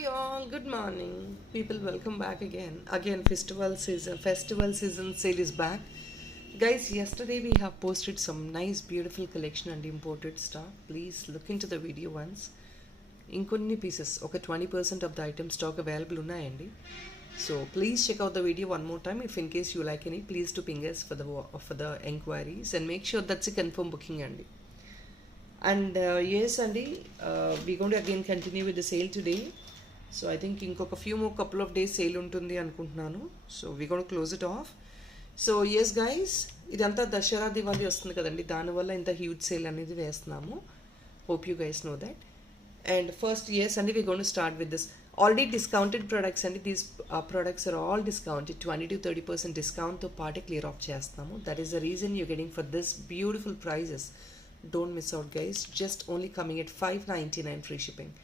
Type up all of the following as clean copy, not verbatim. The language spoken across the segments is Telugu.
Hey all, good morning. People, welcome back again. Again, festival season sale is back. Guys, yesterday we have posted some nice beautiful collection and imported stock. Please look into the video once. ఇంకొన్ని పీసెస్ ఒక 20% off the item stock available ఉన్నాయండి. So please check out the video one more time. If in case you like any please to ping us for the enquiries and make sure that's a confirm booking అండి. అండ్ ఎస్ అండి, we gonna to again continue with the sale today. So I think ఇంకొక కపుల్ ఆఫ్ డేస్ సేల్ ఉంటుంది అనుకుంటున్నాను. So we gonna close it of. So yes guys, ఇదంతా దసరా దివాళీ వస్తుంది కదండి, దానివల్ల ఇంత హ్యూజ్ సేల్ అనేది వేస్తున్నాము. Hope you guys know that. And first yes అండి, we gonna to start with this already discounted products అండి. These products are all discounted 20-30% డిస్కౌంట్తో పాటే క్లియర్ ఆఫ్ చేస్తాము. That is the reason you getting for this beautiful prices. Don't miss out guys. Just only coming at $599 free shipping.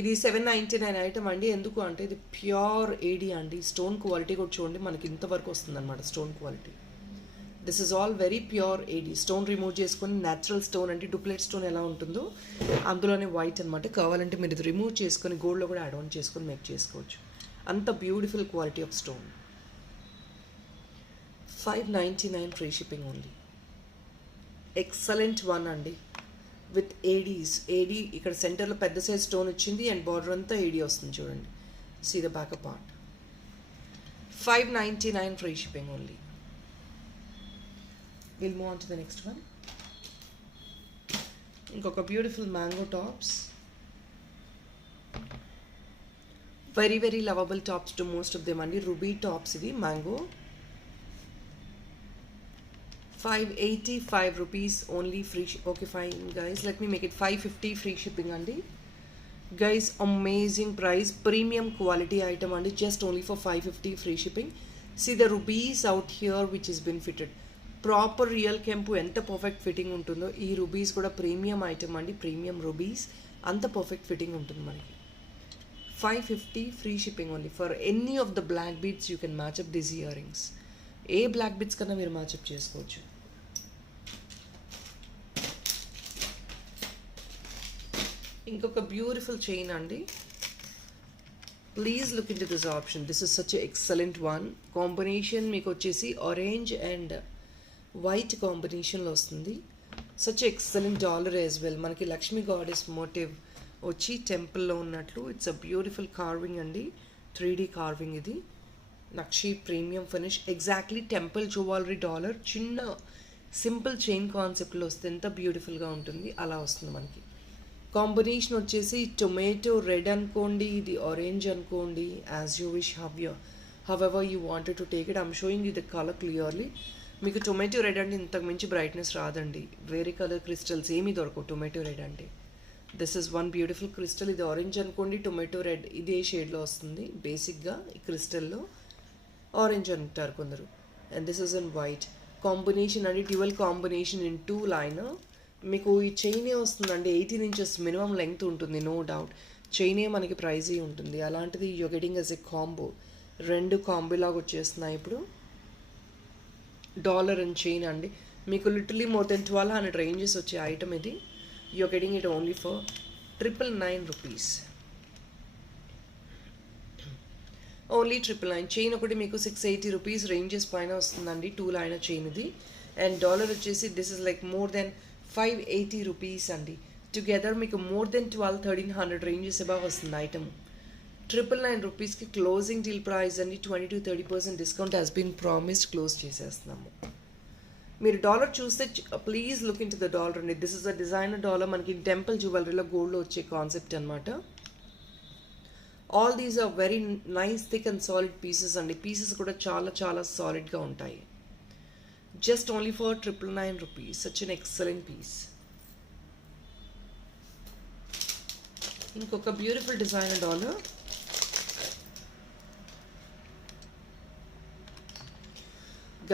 ఇది $799 ఐటమ్ అండి. ఎందుకు అంటే ఇది ప్యూర్ ఏడీ అండి. స్టోన్ క్వాలిటీ కూడా చూడండి, మనకి ఇంతవరకు వస్తుంది అనమాట stone quality. This is all very pure AD. Stone remove చేసుకొని న్యాచురల్ స్టోన్ అంటే డూప్లెట్ స్టోన్ ఎలా ఉంటుందో అందులోనే వైట్ అనమాట. కావాలంటే మీరు ఇది రిమూవ్ చేసుకొని గోల్డ్లో కూడా యాడ్ ఆన్ చేసుకొని మేక్ చేసుకోవచ్చు. అంత beautiful quality of stone. $599 free shipping only. Excellent one అండి విత్ ఏడీస్. ఏడీ ఇక్కడ సెంటర్లో పెద్ద సైజ్ స్టోన్ వచ్చింది అండ్ బార్డర్ అంతా ఏడీ వస్తుంది చూడండి. See the backup part. $599 free shipping only. Will move on to the next one. ఇంకొక beautiful mango tops. Very very lovable tops to most of them అండి. రూబీ టాప్స్ ఇవి mango. 585 rupees only free. Okay fine guys, let me make it 550 free shipping andi. Guys, amazing price, premium quality item andi, just only for 550 free shipping. See the rubies out here which has been fitted. Proper real kempu enta perfect fitting untundo ee rubies kuda premium item andi. Premium rubies anta perfect fitting untundi manaki. 550 free shipping only. For any of the black beads you can match up these earrings. ఏ బ్లాక్ బిట్స్ కన్నా మీరు మ్యాచప్ చేసుకోవచ్చు. ఇంకొక బ్యూటిఫుల్ చైన్ అండి. Please look into this option. This is such excellent one. Combination మీకు వచ్చేసి ఆరెంజ్ అండ్ వైట్ కాంబినేషన్లో వస్తుంది. Such excellent dollar as well. మనకి లక్ష్మీ గాడెస్ మోటివ్ వచ్చి టెంపుల్లో ఉన్నట్లు. ఇట్స్ అ బ్యూటిఫుల్ కార్వింగ్ అండి. 3D కార్వింగ్ ఇది. నక్షి premium finish. Exactly temple jewellery dollar చిన్న సింపుల్ చైన్ కాన్సెప్ట్లో వస్తే ఎంత బ్యూటిఫుల్గా ఉంటుంది అలా వస్తుంది మనకి. కాంబినేషన్ వచ్చేసి టొమాటో రెడ్ అనుకోండి, ఇది ఆరెంజ్ అనుకోండి, as you wish however you wanted to take it. I'm showing you the colour clearly. మీకు టొమాటో రెడ్ అంటే ఇంతకు మించి బ్రైట్నెస్ రాదండి. వేరే కలర్ క్రిస్టల్స్ ఏమీ దొరకవు టొమాటో రెడ్ అంటే. This is one beautiful crystal. ఇది ఆరెంజ్ అనుకోండి, టొమాటో రెడ్ ఇదే షేడ్లో వస్తుంది బేసిక్గా ఈ క్రిస్టల్లో. ఆరెంజ్ అంటారు కొందరు. And this is in white combination అండి. Dual combination in 2 line. మీకు ఈ చైనే వస్తుందండి. 18 inches మినిమం లెంగ్త్ ఉంటుంది, నో డౌట్. చైనే మనకి ప్రైజీ ఉంటుంది. అలాంటిది you getting as a combo. 2 కాంబోలాగా వచ్చేస్తున్నాయి ఇప్పుడు. డాలర్ అండ్ చైన్ అండి. మీకు లిటరలీ మోర్ దెన్ 1200 రేంజెస్ వచ్చే ఐటమ్ ఇది. You getting it only for 999 rupees. Only 999. Chain ఒకటి మీకు 680 rupees రేంజెస్ పైన వస్తుందండి. 2 లైన్ చైన్ ఇది. అండ్ డాలర్ వచ్చేసి this is like more than 580 rupees అండి. టుగెదర్ మీకు మోర్ దెన్ 1200-1300 రేంజెస్ అబవ్ వస్తుంది ఐటమ్. 999 rupeesకి క్లోజింగ్ డీల్ ప్రైస్ అండి. 20-30% discount has been promised. Close చేసేస్తున్నాము. మీరు డాలర్ చూస్తే please look into the dollar అండి. This is a designer dollar. మనకి టెంపుల్ జ్యువెలరీలో గోల్డ్లో వచ్చే కాన్సెప్ట్ అనమాట. All these are very nice thick and solid pieces అండి. పీసెస్ కూడా చాలా చాలా సాలిడ్గా ఉంటాయి. Just only for 999 rupees. Such an excellent piece. ఇంకొక beautiful designer dollar.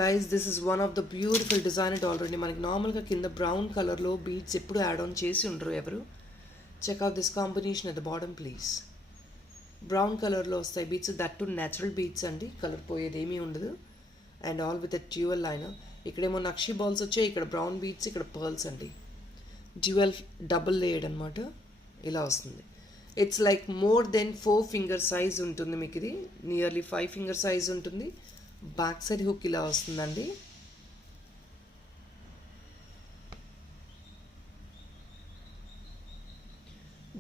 Guys, this is one of the beautiful designer dollar అండి. మనకి నార్మల్గా కింద బ్రౌన్ కలర్లో బీడ్స్ ఎప్పుడు యాడ్ ఆన్ చేసి ఉండరు ఎవరు. Check out this combination at the bottom please. Brown కలర్లో వస్తాయి beads. That too natural beads అండి. కలర్ పోయేది ఏమీ ఉండదు. And all with a dual liner. ఇక్కడేమో నక్షి బాల్స్ వచ్చాయి, ఇక్కడ బ్రౌన్ బీట్స్, ఇక్కడ పర్ల్స్ అండి. డ్యూయల్ డబుల్ లేయర్డ్ అనమాట. ఇలా వస్తుంది. It's like more than 4 finger size ఉంటుంది మీకు. ఇది నియర్లీ 5 ఫింగర్ సైజ్ ఉంటుంది. బ్యాక్ సైడ్ హుక్ ఇలా వస్తుందండి.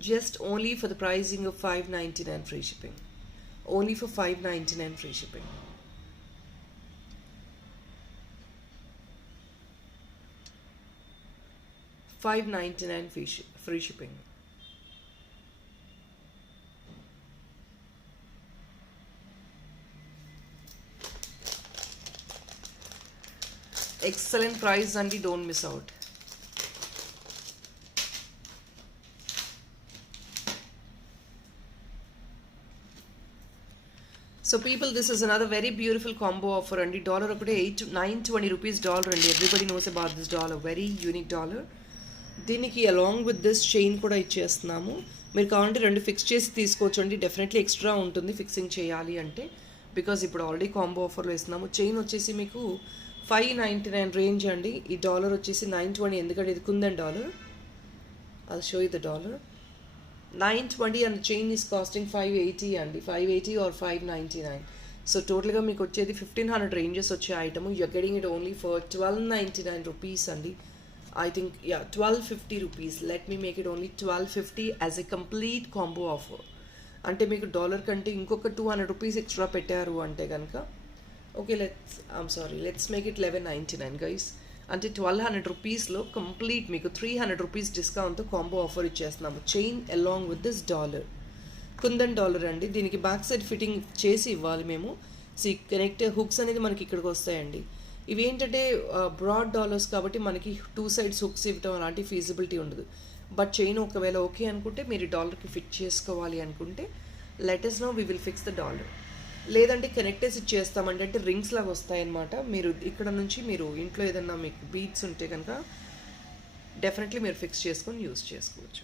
Just only for the pricing of $5.99 free shipping. Only for $5.99 free shipping. $5.99 free shipping. Excellent price and don't miss out. So people, this is another very beautiful combo offer and dollar okate 920 rupees dollar and everybody knows about this dollar, very unique dollar. దీనికి along with this chain కూడా ఇచ్చేస్తున్నాము. మీరు కావాలంటే రెండు ఫిక్స్ చేసి తీసుకోవచ్చు అండి. డెఫినెట్లీ ఎక్స్ట్రా ఉంటుంది ఫిక్సింగ్ చేయాలి అంటే, బికాజ్ ఇప్పుడు ఆల్రెడీ కాంబో ఆఫర్లో ఇస్తున్నాము. చైన్ వచ్చేసి మీకు $5.99 రేంజ్ అండి. ఈ డాలర్ వచ్చేసి 920, ఎందుకంటే ఇది kundan dollar. I'll show you the dollar. 920 and the chain is costing 580 అండి. 580 or 599. సో టోటల్గా మీకు వచ్చేది 1500 రేంజెస్ వచ్చే item. You're getting it only for 1299 rupees అండి. I think 1250 rupees. Let me make it only 1250 as a complete combo offer. అంటే మీకు డాలర్ కంటే ఇంకొక 200 రూపీస్ ఎక్స్ట్రా పెట్టారు అంటే కనుక okay, let's make it 1199 guys. అంటే 1200 రూపీస్లో కంప్లీట్ మీకు 300 రూపీస్ డిస్కౌంట్తో కాంబో ఆఫర్ ఇచ్చేస్తున్నాము. Chain along with this dollar, kundan dollar అండి. దీనికి బ్యాక్ సైడ్ ఫిట్టింగ్ చేసి ఇవ్వాలి మేము. కనెక్ట్ హుక్స్ అనేది మనకి ఇక్కడికి వస్తాయండి. ఇవి ఏంటంటే బ్రాడ్ డాలర్స్ కాబట్టి మనకి 2 సైడ్స్ హుక్స్ ఇవ్వటం అలాంటి ఫీజిబిలిటీ ఉండదు. బట్ చైన్ ఒకవేళ ఓకే అనుకుంటే మీరు డాలర్కి ఫిట్ చేసుకోవాలి అనుకుంటే latest no, we will fix the dollar. లేదంటే కనెక్టర్స్ ఇచ్చేస్తామంటే, అంటే రింగ్స్ లాగా వస్తాయన్నమాట. మీరు ఇక్కడ నుంచి మీరు ఇంట్లో ఏదన్నా మీకు బీట్స్ ఉంటే కనుక డెఫినెట్లీ మీరు ఫిక్స్ చేసుకొని యూస్ చేసుకోవచ్చు.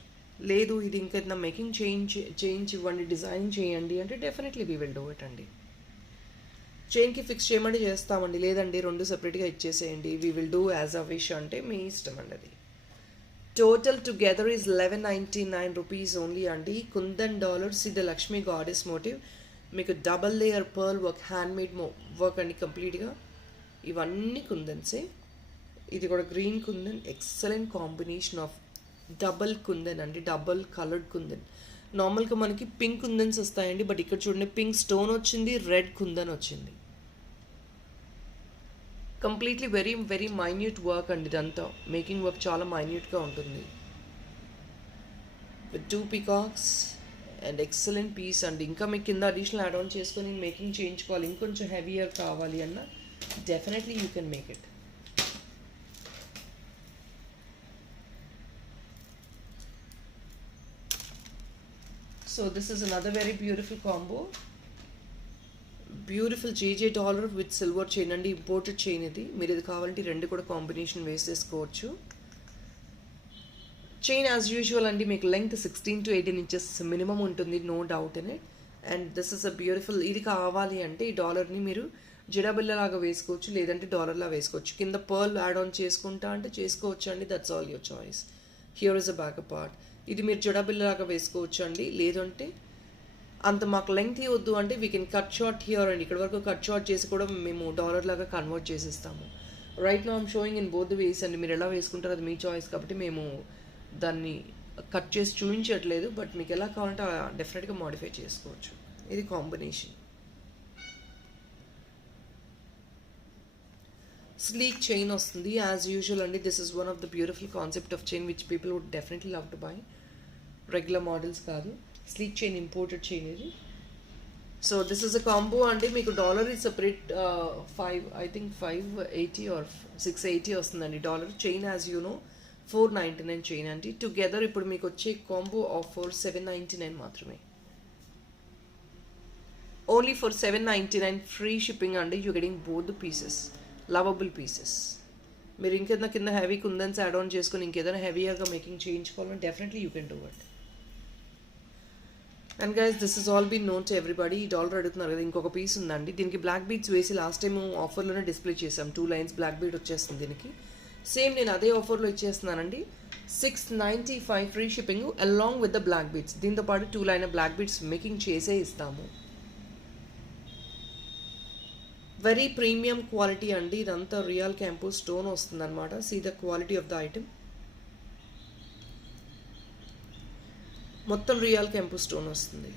లేదు ఇది ఇంకా ఏదైనా మేకింగ్ చేంజ్ ఇవ్వండి, డిజైన్ చేయండి అంటే definitely we will do it అండి. చైన్కి ఫిక్స్ చేయమంటే చేస్తామండి, లేదండి రెండు సెపరేట్గా ఇచ్చేసేయండి, we will do as a wish అంటే మీ ఇష్టం అండి. అది total together is 1199 rupees only అండి. కుందన్ డాలర్స్, ఇది లక్ష్మీ గాడెస్ మోటివ్. మీకు double layer pearl work, handmade work అండి కంప్లీట్గా. ఇవన్నీ కుందన్సే. ఇది కూడా green kundan, excellent combination of double kundan అండి, డబల్ కలర్డ్ కుందన్. నార్మల్గా మనకి పింక్ కుందన్స్ వస్తాయండి, బట్ ఇక్కడ చూడండి పింక్ స్టోన్ వచ్చింది, రెడ్ కుందన్ వచ్చింది. Completely very very minute work అండి ఇదంతా. మేకింగ్ వర్క్ చాలా మైన్యూట్గా ఉంటుంది. With 2 peacocks and excellent piece అండి. ఇంకా మీకు కింద అడిషనల్ యాడ్ ఆన్ చేసుకొని మేకింగ్ చేయించుకోవాలి, ఇంకొంచెం హెవీయర్ కావాలి అన్న definitely you can make it. So this is another very beautiful combo. Beautiful JJ dollar with silver chain అండి, ఇంపోర్టెడ్ చైన్ ఇది. మీరు ఇది కావాలంటే రెండు కూడా కాంబినేషన్ వేసేసుకోవచ్చు. చైన్ యాజ్ యూజువల్ అండి మీకు లెంగ్త్ 16 to 18 ఇంచెస్ మినిమం ఉంటుంది, no doubt in it. And this is a beautiful. ఇది కావాలి అంటే ఈ డాలర్ని మీరు జిడాబిల్లలాగా వేసుకోవచ్చు, లేదంటే డాలర్లా వేసుకోవచ్చు. కింద పర్ల్ యాడ్ ఆన్ చేసుకుంటా అంటే చేసుకోవచ్చు అండి, that's all your choice. Here is a backup part. ఇది మీరు జిడాబిల్లలాగా వేసుకోవచ్చు అండి, లేదంటే అంత మాకు లెంగ్త్ వద్దు అంటే we can cut short here అండి. ఇక్కడ వరకు కట్ షార్ట్ చేసి కూడా మేము డాలర్ లాగా కన్వర్ట్ చేసేస్తాము. Right now I'm sowing in both ways అండి. మీరు ఎలా వేసుకుంటారో అది మీ చాయిస్ కాబట్టి మేము దాన్ని కట్ చేసి చూపించట్లేదు, బట్ మీకు ఎలా కావాలంటే డెఫినెట్గా మోడిఫై చేసుకోవచ్చు. ఇది కాంబినేషన్. స్లీక్ చైన్ వస్తుంది యాజ్ యూజువల్ అండి. This is one of the beautiful concept of chain which people would definitely love to buy. Regular models కాదు, స్లీక్ చైన్, ఇంపోర్టెడ్ చైన్ ఇది. So this is a combo అండి. మీకు డాలర్ ఈ సెపరేట్ 580 or 680 వస్తుందండి dollar. Chain as you know 499 chain అండి. టుగెదర్ ఇప్పుడు మీకు వచ్చే కాంబో ఆఫర్ 799 మాత్రమే. ఓన్లీ ఫర్ 799 ఫ్రీ షిప్పింగ్ అండి. You getting both the pieces, lovable pieces. మీరు ఇంకేదైనా కింద హెవీ కుందన్స్ యాడ్ ఆన్ చేసుకొని ఇంకేదైనా హెవీగా మేకింగ్ చేయించుకోవాలని definitely you can do it. And guys this is all been known to everybody. ఈ డాలర్ అడుగుతున్నారు కదా, ఇంకొక పీస్ ఉందండి. దీనికి బ్లాక్ బీడ్స్ వేసి లాస్ట్ టైం ఆఫర్లోనే డిస్ప్లే చేసాం. 2 లైన్స్ బ్లాక్ బీడ్ వచ్చేస్తుంది దీనికి. సేమ్ నేను అదే ఆఫర్లో ఇచ్చేస్తున్నానండి. 695 free shipping along with the black beads. దీంతో పాటు 2 లైన్ బ్లాక్ బీడ్స్ మేకింగ్ చేసే ఇస్తాము. వెరీ ప్రీమియం క్వాలిటీ అండి. ఇదంతా రియల్ క్యాంపు స్టోన్ వస్తుంది అనమాట. See the quality of the item. మొత్తం రియల్ క్యాంపు స్టోన్ వస్తుంది.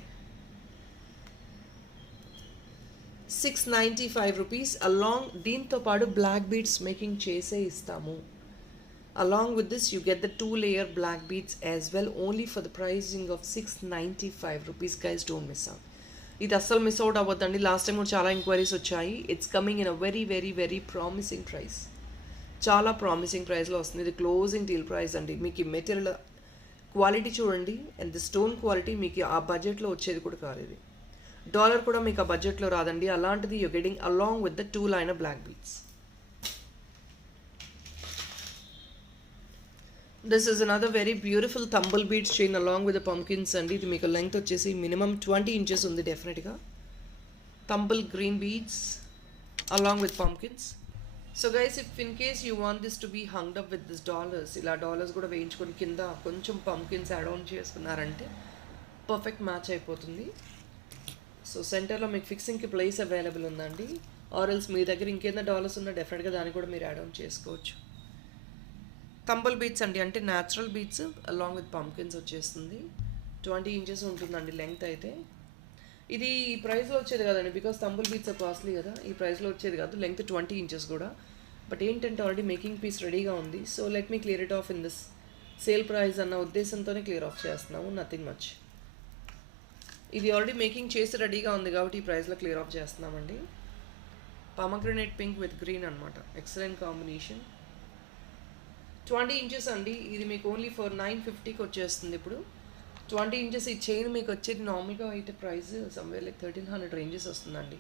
695 రూపీస్ అలాంగ్. దీంతో పాటు బ్లాక్ బీడ్స్ మేకింగ్ చేసే ఇస్తాము. Along with this, you get the 2-layer black beads as well, only for the pricing of 695 rupees. Guys, don't miss out. ఇది అస్సలు మిస్ అవుట్ అవ్వద్దండి. లాస్ట్ టైం కూడా చాలా ఎంక్వైరీస్ వచ్చాయి. It's coming in a very very very promising price. చాలా ప్రామిసింగ్ ప్రైస్లో వస్తుంది. ఇది క్లోజింగ్ డీల్ ప్రైస్ అండి. మీకు ఈ మెటీరియల్ క్వాలిటీ చూడండి, అండ్ ది స్టోన్ క్వాలిటీ మీకు ఆ బడ్జెట్లో వచ్చేది కూడా కాదు. ఇది డాలర్ కూడా మీకు ఆ బడ్జెట్లో రాదండి. అలాంటిది you getting along with the 2 line black beads. This is another very beautiful tumble beads chain along with the pumpkins అండి. ఇది మీకు లెంగ్త్ వచ్చేసి మినిమం 20 ఇంచెస్ ఉంది డెఫినెట్గా. Tumble green beads along with pumpkins. So guys, if in case you want this to be hunged up with this dollars, ఇలా డాలర్స్ కూడా వేయించుకొని కింద కొంచెం పంకిన్స్ యాడ్ ఆన్ చేసుకున్నారంటే పర్ఫెక్ట్ మ్యాచ్ అయిపోతుంది. సో సెంటర్లో మీకు ఫిక్సింగ్కి ప్లేస్ అవైలబుల్ ఉందండి. ఆర్ఎల్స్ మీ దగ్గర ఇంకేదైనా డాలర్స్ ఉన్నా డెఫినెట్గా దాన్ని కూడా మీరు యాడ్ ఆన్ చేసుకోవచ్చు. థంబుల్ బీడ్స్ అండి, అంటే natural beads along with pumpkins వచ్చేస్తుంది. 20 ఇంచెస్ ఉంటుందండి లెంగ్త్ అయితే. ఇది ఈ ప్రైస్లో వచ్చేది కదండి, బికాస్ థంబుల్ బీడ్స్ కాస్ట్లీ కదా. ఈ ప్రైస్లో వచ్చేది కాదు. లెంగ్త్ 20 ఇంచెస్ కూడా. బట్ ఏంటంటే ఆల్రెడీ మేకింగ్ పీస్ రెడీగా ఉంది. So let me clear it of in this sale price అన్న ఉద్దేశంతోనే క్లియర్ ఆఫ్ చేస్తున్నాము. Nothing much. ఇది ఆల్రెడీ మేకింగ్ చేసి రెడీగా ఉంది కాబట్టి ఈ ప్రైస్లో క్లియర్ ఆఫ్ చేస్తున్నామండి. పామగ్రనేట్ పింక్ విత్ గ్రీన్ అనమాట. Excellent combination. 20 ఇంచెస్ అండి. ఇది మీకు ఓన్లీ ఫర్ 950కి వచ్చేస్తుంది. ఇప్పుడు 20 ఇంచెస్ ఈ చైన్ మీకు వచ్చేది నార్మల్గా అయితే ప్రైస్ సమ్వేర్ లైక్ 1300 రేంజెస్ వస్తుందండి.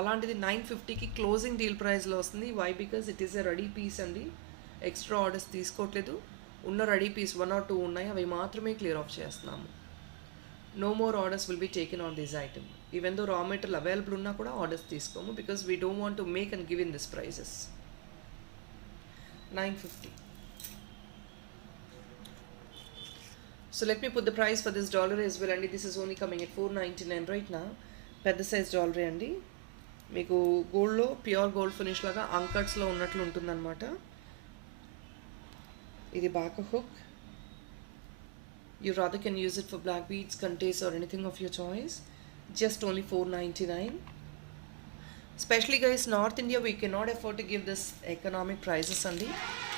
అలాంటిది 950కి క్లోజింగ్ డీల్ ప్రైస్లో వస్తుంది. Why? Because it is a ready piece అండి. ఎక్స్ట్రా ఆర్డర్స్ తీసుకోవట్లేదు. ఉన్న రెడీ పీస్ 1 or 2 ఉన్నాయి, అవి మాత్రమే క్లియర్ ఆఫ్ చేస్తున్నాము. No more orders will be taken on this item. Even though raw material available ఉన్నా కూడా ఆర్డర్స్ తీసుకోము, because we don't want to make and give in this prices. 950. So let me put the price for this dollar as well అండి. This is only coming at 499 right now. పెద్ద సైజ్ జ్యువెలరీ అండి. మీకు గోల్డ్లో ప్యూర్ గోల్డ్ ఫినిష్ లాగా అంకట్స్లో ఉన్నట్లు ఉంటుందన్నమాట. ఇది back hook. You rather can use it for black beads, contains or anything of your choice. Just only 499. Especially guys, North India, we cannot afford to give this economic prices only.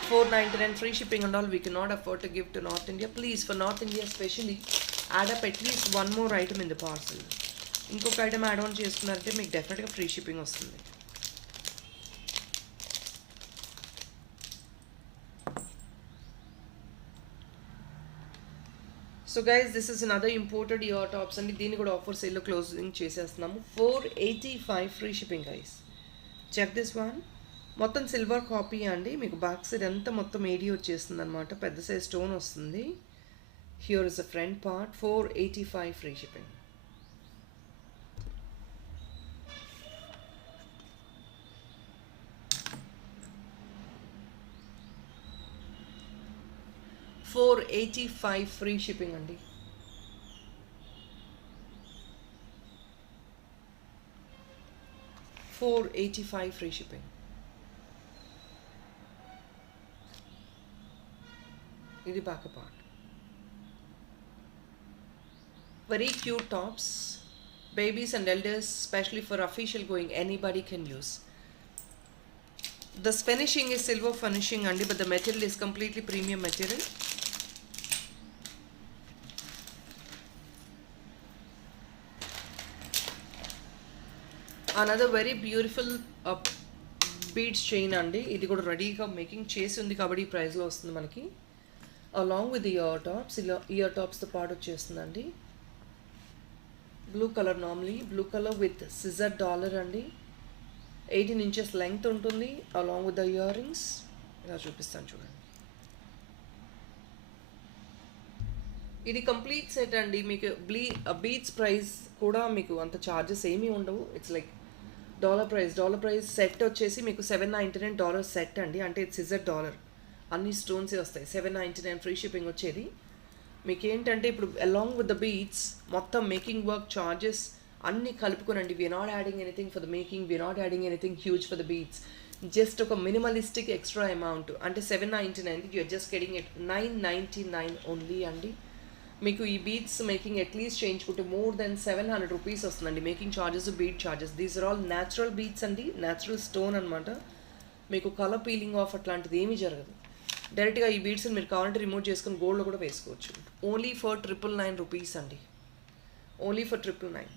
499 free shipping and all, we cannot afford to give to North India. Please, for North India especially, add up at least one more item in the parcel. ఇంకొక ఐటమ్ యాడ్ ఆన్ చేసుకున్నారంటే మీకు డెఫినెట్గా ఫ్రీ షిప్పింగ్ వస్తుంది. So guys, this is another imported ear tops అండి. దీన్ని కూడా ఆఫర్ సేల్లో క్లోజింగ్ చేసేస్తున్నాము. 485 free shipping guys. Check this one. మొత్తం సిల్వర్ కాపీ అండి. మీకు బ్యాక్ సైడ్ అంతా మొత్తం ఏడీ వచ్చేస్తుంది అనమాట. పెద్ద సైజ్ స్టోన్ వస్తుంది. Here is the front part. 485 free shipping. $485 free shipping అండి. $485 ఫ్రీ షిప్పింగ్. ఇది back part. Very cute tops. Babies and elders, especially for official going, anybody can use. This finishing is silver finishing andi, but the material is completely premium material. Another very beautiful beads chain అండి. ఇది కూడా రెడీగా మేకింగ్ చేసి ఉంది కాబట్టి ఈ ప్రైస్లో వస్తుంది మనకి. Along with ear tops. ఇలా ఇయర్ టాప్స్తో పాటు వచ్చేస్తుందండి. Blue colour, normally blue colour with scissor dollar అండి. 18 ఇంచెస్ లెంగ్త్ ఉంటుంది. Along with the ear rings. ఇలా చూపిస్తాను చూడండి. ఇది కంప్లీట్ సెట్ అండి. మీకు బీడ్స్ ప్రైస్ కూడా మీకు అంత ఛార్జెస్ ఏమీ ఉండవు. It's like dollar price set వచ్చేసి మీకు $799 సెట్ అండి. అంటే ఇట్స్ సిజర్ డాలర్, అన్ని స్టోన్సే వస్తాయి. $799 ఫ్రీ షిప్పింగ్ వచ్చేది. మీకు ఏంటంటే ఇప్పుడు అలాంగ్ విత్ ద బీట్స్ మొత్తం మేకింగ్ వర్క్ చార్జెస్ అన్నీ కలుపుకోనండి. We're not adding anything for the making, we're not adding anything huge for the beads. Just ఒక మినిమలిస్టిక్ ఎక్స్ట్రా అమౌంట్ అంటే $799, you're just getting it $999 only అండి. మీకు ఈ బీట్స్ మేకింగ్ అట్లీస్ట్ చేయించుకుంటే మోర్ దెన్ ₹700 వస్తుందండి. Making charges, bead charges. These are all natural beads అండి, న్యాచురల్ స్టోన్ అనమాట. మీకు కలర్ పీలింగ్ ఆఫ్ అట్లాంటిది ఏమీ జరగదు. డైరెక్ట్గా ఈ బీట్స్ని మీరు కావాలంటే రిమూవ్ చేసుకుని గోల్డ్లో కూడా వేసుకోవచ్చు. ఓన్లీ ఫర్ ₹999 అండి, ఓన్లీ ఫర్ $999.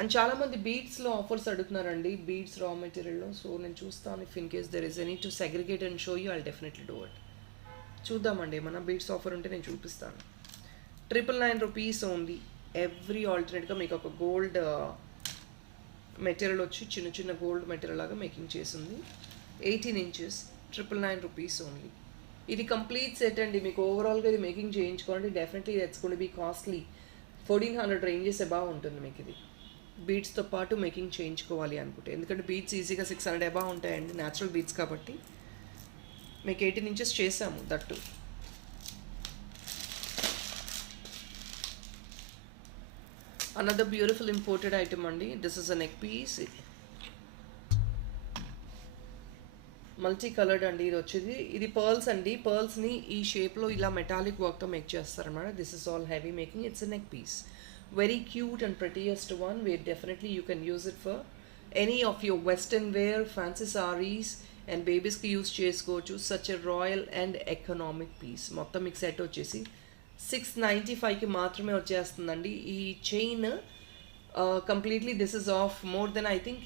అండ్ చాలామంది బీట్స్లో ఆఫర్స్ అడుగుతున్నారండి, బీట్స్ రా మెటీరియల్లో. సో నేను చూస్తాను, if in case there is any to segregate and show you, I'll definitely do it. చూద్దామండి, ఏమన్నా బీట్స్ ఆఫర్ ఉంటే నేను చూపిస్తాను. $999 ఓన్లీ. ఎవ్రీ ఆల్టర్నేట్గా మీకు ఒక గోల్డ్ మెటీరియల్ వచ్చి చిన్న చిన్న గోల్డ్ మెటీరియల్ లాగా మేకింగ్ చేసింది. 18 inches, $999 ఓన్లీ. ఇది కంప్లీట్ సెట్ అండి. మీకు ఓవరాల్గా ఇది మేకింగ్ చేయించుకోండి, definitely that's gonna be costly. 1400 ranges above ఉంటుంది మీకు ఇది, బీట్స్తో పాటు మేకింగ్ చేయించుకోవాలి అనుకుంటే. ఎందుకంటే బీట్స్ ఈజీగా 600 అబౌవ్ ఉంటాయండి, న్యాచురల్ బీట్స్ కాబట్టి. మీకు 18 inches చేసాము that. Another beautiful imported item అండి. This is a neck piece, multi coloured అండి. ఇది వచ్చేది, ఇది పర్ల్స్ అండి. పర్ల్స్ని ఈ షేప్లో ఇలా మెటాలిక్ వర్క్తో మేక్ చేస్తారన్నమాట. This is all heavy making. It's a neck piece, very cute and prettiest one. Where definitely you can use it for any of your western wear, fancy saris and బేబీస్కి యూజ్ చేసుకోవచ్చు. Such a royal and economic piece. మొత్తం మీకు సెట్ వచ్చేసి $695కి మాత్రమే వచ్చేస్తుందండి. ఈ chain completely this is of more than I think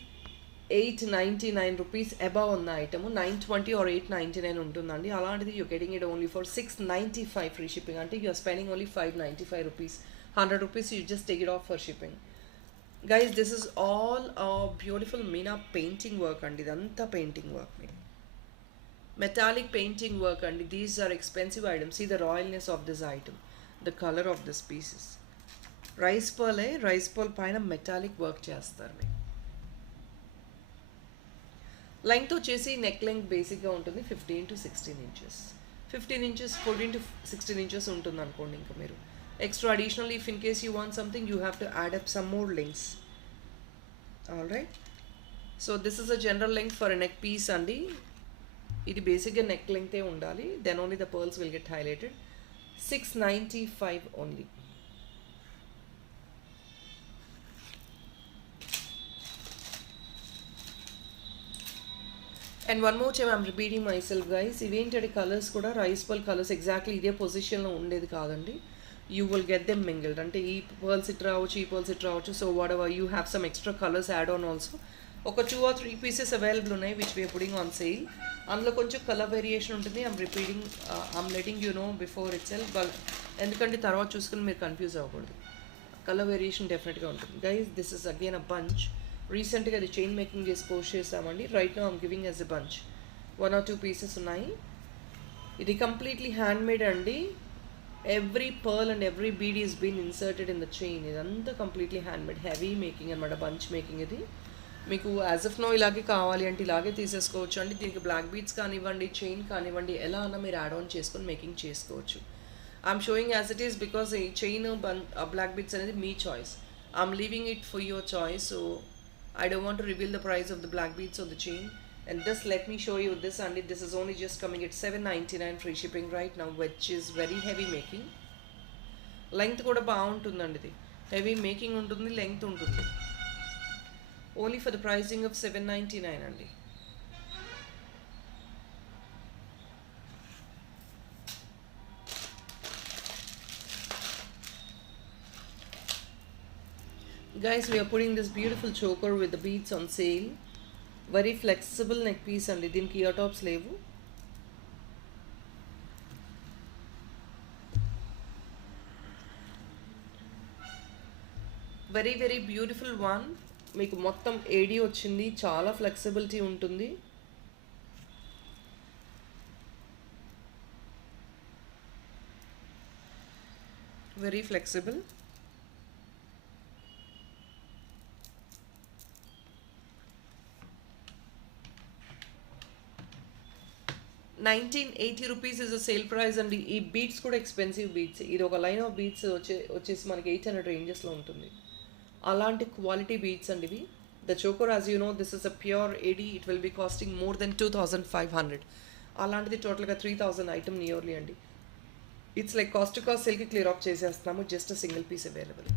$899 above ఉన్న ఐటమ్. $920 or $899 ఉంటుందండి. అలాంటిది you getting it only for $695 free shipping. అంటే you're spending only $595. $100 you just take it off for shipping. Guys, this is all beautiful meena painting work అండి. ఇదంతా పెయింటింగ్ వర్క్, మీరు మెటాలిక్ పెయింటింగ్ వర్క్ అండి. These are expensive items. See the రాయల్నెస్ of this item, the colour of this pieces. Rice pearl పైన మెటాలిక్ వర్క్ చేస్తారు మీరు. లెంగ్త్ వచ్చేసి నెక్ లెంగ్త్ బేసిక్గా ఉంటుంది 15 to 16 inches. 15 inches, 14 to 16 inches ఉంటుంది అనుకోండి. ఇంకా మీరు extra additionally if in case you want something you have to add up some more lengths. All right, so this is a general length for a neck piece అండి. ఇది బేసిక్గా నెక్ లెంగ్తే ఉండాలి, then only the pearls will get highlighted. $695 only. And one more time I'm repeating myself guys, ఇవేంటంటే కలర్స్ కూడా రైస్ పర్ల్ కలర్స్ ఎగ్జాక్ట్లీ ఇదే పొజిషన్లో ఉండేది కాదండి. You will get them mingled. అంటే ఈ పర్ల్స్ ఇట్ రావచ్చు, ఈ పర్ల్స్ ఇట్ రావచ్చు. So whatever you have some extra colours add on also. ఒక 2 or 3 pieces అవైలబుల్ ఉన్నాయి which we're putting on sale. అందులో కొంచెం కలర్ వేరియేషన్ ఉంటుంది. I'm letting you know before itself. ఎందుకంటే తర్వాత చూసుకుని మీరు కన్ఫ్యూజ్ అవ్వకూడదు. కలర్ వేరియేషన్ డెఫినెట్గా ఉంటుంది. Guys, this is again a bunch. రీసెంట్గా అది చైన్ మేకింగ్ చేసి పోస్ట్ చేసామండి. Right now I'm giving as a bunch. 1 or 2 pieces ఉన్నాయి. ఇది కంప్లీట్లీ హ్యాండ్మేడ్ అండి. Every pearl and every bead is been inserted in the chain. ఇదంతా కంప్లీట్లీ హ్యాండ్మేడ్ హెవీ మేకింగ్ అనమాట, బంచ్ మేకింగ్. ఇది మీకు యాజ్ ఆఫ్ నో ఇలాగే కావాలి అంటే ఇలాగే తీసేసుకోవచ్చు అండి. దీనికి బ్లాక్ బీడ్స్ కానివ్వండి, చైన్ కానివ్వండి, ఎలా అన్నా మీరు యాడ్ ఆన్ చేసుకొని మేకింగ్ చేసుకోవచ్చు. I'm showing as it is because ఈ చైన్ బ్లాక్ బీడ్స్ అనేది మీ choice. I'm leaving it for your choice. So I don't want to reveal the price of the black beads or the chain. And this, let me show you this, and this is only just coming at $799 free shipping right now, which is very heavy making. Length kuda baaguntundandi. Idi heavy making untundi, length untundi. Only for the pricing of $799 andi. Guys, we are putting this beautiful choker with the beads on sale. Very flexible neck piece and దీనికి ఇయర్ టాప్స్ లేవు. Very very beautiful one. మీకు మొత్తం ఏడీ వచ్చింది, చాలా ఫ్లెక్సిబిలిటీ ఉంటుంది. Very flexible. 1980 rupees is a sale price అండి. ఈ బీట్స్ కూడా ఎక్స్పెన్సివ్ బీట్స్. ఇది ఒక లైన్ ఆఫ్ బీట్స్ వచ్చేసి మనకి 800 రేంజెస్లో ఉంటుంది. అలాంటి క్వాలిటీ బీట్స్ అండి ఇవి. The choker as you know this is a pure AD. It will be costing more than 2500. అలాంటిది టోటల్గా 3000 ఐటమ్ నియర్లీ అండి. It's like cost to cost సేల్కి క్లియర్ ఆఫ్ చేసేస్తున్నాము. Just a single piece available.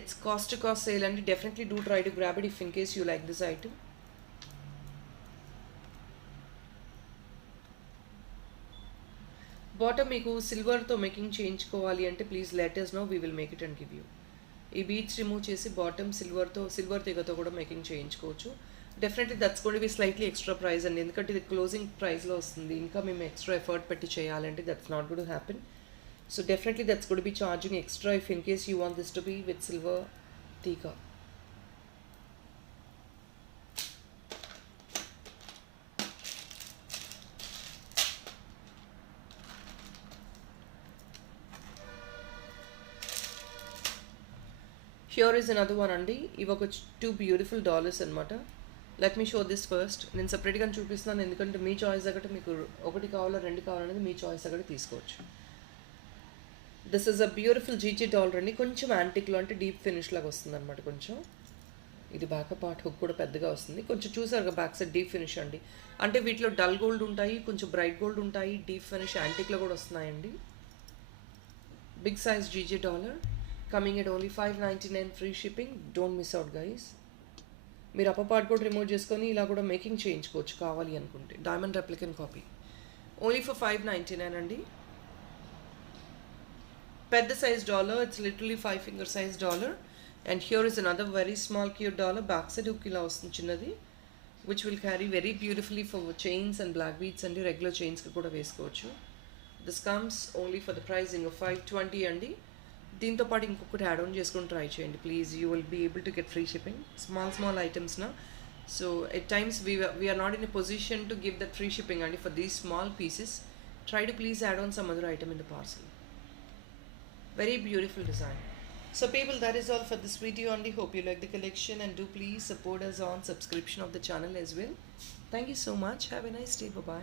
It's cost to cost sale అండి. Definitely do try to grab it if in case you like this item. Bottom మీకు సిల్వర్తో మేకింగ్ చేయించుకోవాలి అంటే please letters no, we will make it and give you. ఈ బీట్స్ రిమూవ్ చేసి బాటమ్ సిల్వర్ తీగతో కూడా మేకింగ్ చేయించుకోవచ్చు. Definitely that's going to be slightly extra price అండి. ఎందుకంటే ఇది క్లోజింగ్ ప్రైస్లో వస్తుంది. ఇంకా మేము ఎక్స్ట్రా ఎఫర్ట్ పెట్టి చేయాలంటే that's not going to happen. So definitely that's going to be charging extra if in case you want this to be with silver తీగ. హియర్ ఈజ్ అనదర్ వన్ అండి. ఇవి ఒక 2 బ్యూటిఫుల్ డాలర్స్ అనమాట. Let me show this first. నేను సపరేట్గా చూపిస్తున్నాను ఎందుకంటే మీ చాయిస్ దగ్గర మీకు ఒకటి కావాలో 2 కావాలనేది మీ చాయిస్ దగ్గర తీసుకోవచ్చు. This is a beautiful GG dollar అండి. కొంచెం యాంటిక్లో అంటే డీప్ ఫినిష్ లాగా వస్తుంది అనమాట. కొంచెం ఇది బ్యాక్ పార్ట్ హుక్ కూడా పెద్దగా వస్తుంది. కొంచెం చూసారుగా బ్యాక్ సైడ్ డీప్ ఫినిష్ అండి. అంటే వీటిలో డల్ గోల్డ్ ఉంటాయి, కొంచెం బ్రైట్ గోల్డ్ ఉంటాయి, డీప్ ఫినిష్ యాంటిక్లో కూడా వస్తున్నాయండి. Big size GG dollar coming at only 599 free shipping. Don't miss out guys. మీరు అప్పర్ పార్ట్ కూడా రిమూవ్ చేసుకొని ఇలా కూడా మేకింగ్ చేయించుకోవచ్చు కావాలి అనుకుంటే. డైమండ్ రెప్లికన్ కాపీ ఓన్లీ ఫర్ 599 అండి. పెద్ద size dollar. It's literally 5 finger size dollar. And here is another very small cute dollar. Back side hook ఇలా వస్తుంది చిన్నది, which will carry very beautifully for chains and black beads అండి. రెగ్యులర్ చైన్స్కి కూడా వేసుకోవచ్చు. This comes only for the pricing of 520 అండి. దీంతో పాటు ఇంకొకటి యాడ్ ఆన్ చేసుకొని ట్రై చేయండి please. You will be able to get free shipping. Small ఐటమ్స్నా. So at times we are not in a position to give that free shipping అండి for these small pieces. Try to please add on some other item in the parcel. Very beautiful design. So people, that is all for this video only. Hope you like the collection and do please support us on subscription of the channel as well. Thank you so much. Have a nice day. Bye bye.